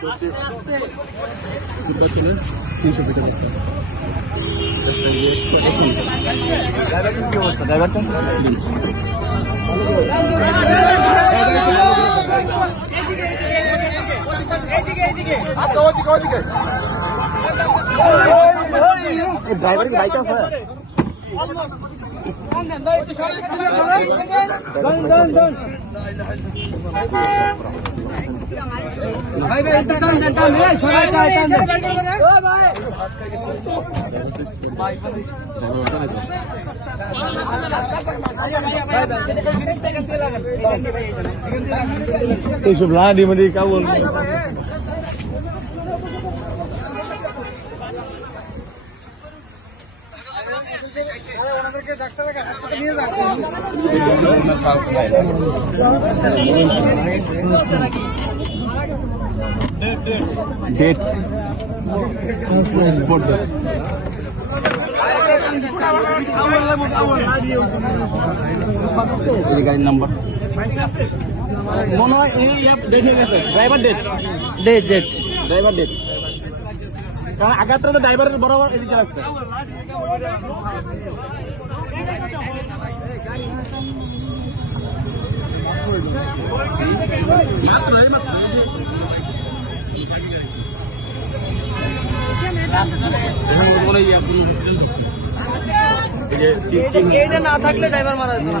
কি অবস্থা ড্রাইভারটা? ড্রাইভার কি বাইক আছে? Tôi chụp lá đi mà đi cao hơn. Date. Sport date. এই গাড়ির নাম্বার মনে হয় এই ডেট হয়ে গেছে। ড্রাইভার ডেট ড্রাইভার ডেট, কারণ আঘাতটা তো ড্রাইভারের বরাবর এদিকে আসছে। না থাকলে ড্রাইভার মারা যেত না,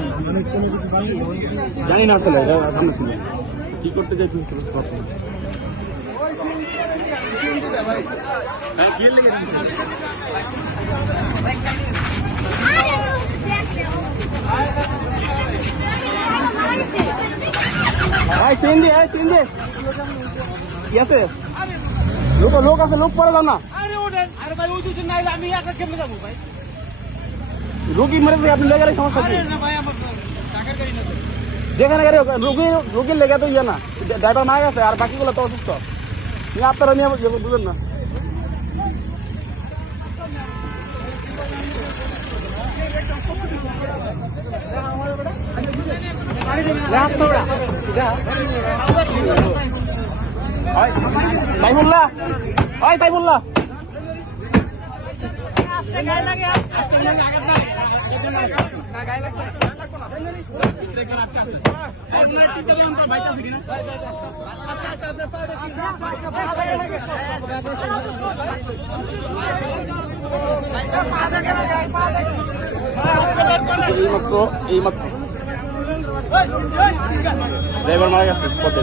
জানি না আসলে সামনে ছিল কি করতে যাই তুমি লোক আছে, লোক পরে যাও না, রোগী মেরে আপনি লেগে সমস্যা কি? যেখানে গাড়ি রোগীর লেগে তো ইয়ে না, ড্রাইভার মারা গেছে আর বাকিগুলো তো অসুস্থ, আপনারা নিয়ে বুঝলেন না। সাইফুল্লাহ, সাইফুল্লাহ এইমাত্র ড্রাইভার মারা গেছে স্পটে।